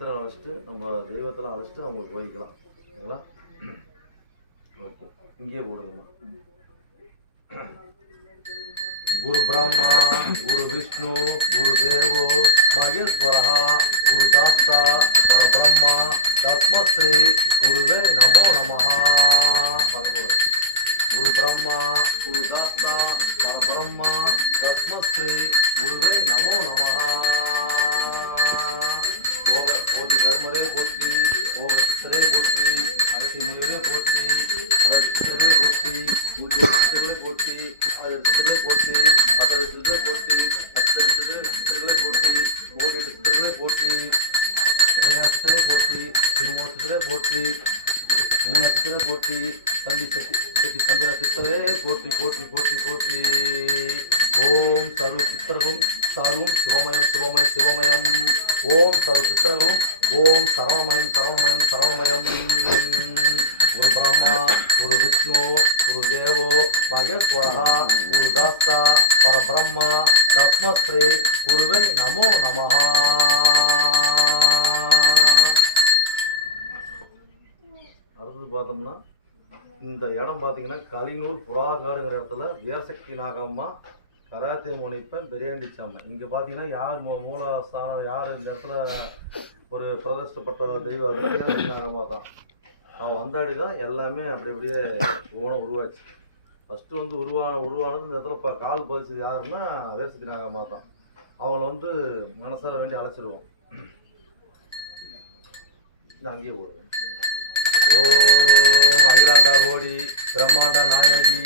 சித்திரை அழைச்சிட்டு நம்ம தெய்வத்தெல்லாம் அழைச்சிட்டு அவங்களுக்கு போய்க்கலாம். ஓகேங்களா? ஓகே, இங்கேயே போடுங்கம்மா. குரு பிரம்மா குரு விஷ்ணு குரு தேவோ மகேஸ்வரா குரு தாத்தா பரபிரம்மா தஸ்மஸ்ரீ குருவே நமோ நமஹ. குரு பிரம்மா குரு தாத்தா பரபிரம்மா தஸ்மஸ்ரீ குருவே நமோ நமஹ. போற்றி தர்மரே போற்றி, ஓக சித்தரே போற்றி, அகத்தி முனிவரே போற்றி, சித்தரே போற்றி, பூஜ்ய சித்தர்களே போற்றி, ஆயிரம் சித்தர்களே போற்றி, 10 சித்தர்களே போற்றி, 10 சித்தர்களே போற்றி, ஓகே சித்தர்களே போற்றி, சித்தரே போற்றி, 3 சித்தரே போற்றி, 3 சித்தரே போற்றி, தந்தி சக்தி சந்திர சித்தரே போற்றி போற்றி போற்றி போற்றி. ஓம் சர்வ சித்திரகும் சர்வம் சிவமயம் சிவமயம் சிவமயம். ஓம் சர்வ சித்திரகும் ஓம் சரவமயம் சரவமயம் சரவமயம். குரு பிரம்மா குரு விஷ்ணு குரு தேவோ மகேஸ்வரா குரு தாத்தா பரபிரம்மா தஸ்மஸ்ரீ குருவே நமோ நமஹ. அடுத்து பார்த்தோம்னா இந்த இடம் பார்த்தீங்கன்னா கலினூர் புறாகாருங்கிற இடத்துல வீரசக்தி நாகம்மா கராத்தே முனிப்பன் பிரியாண்டிச்சாம. இங்கே பார்த்தீங்கன்னா யார் மூலஸ்தானம் யார் இந்த இடத்துல ஒரு பிரதிஷ்டப்பட்ட தெய்வம் நாகம்மா தான். அவன் வந்தாடி தான் எல்லாமே அப்படி அப்படியே ஒவ்வொன்றும் உருவாச்சு. ஃபஸ்ட்டு வந்து உருவானது இந்த இடத்துல கால் பதிச்சது யாருன்னா வீரசக்தி நாகம்மா தான். அவங்கள மனசார வேண்டி அழைச்சிடுவோம். அங்கேயே போடுங்க. ஓ அகிலாண்டா கோடி பிரம்மாண்டா நாயகி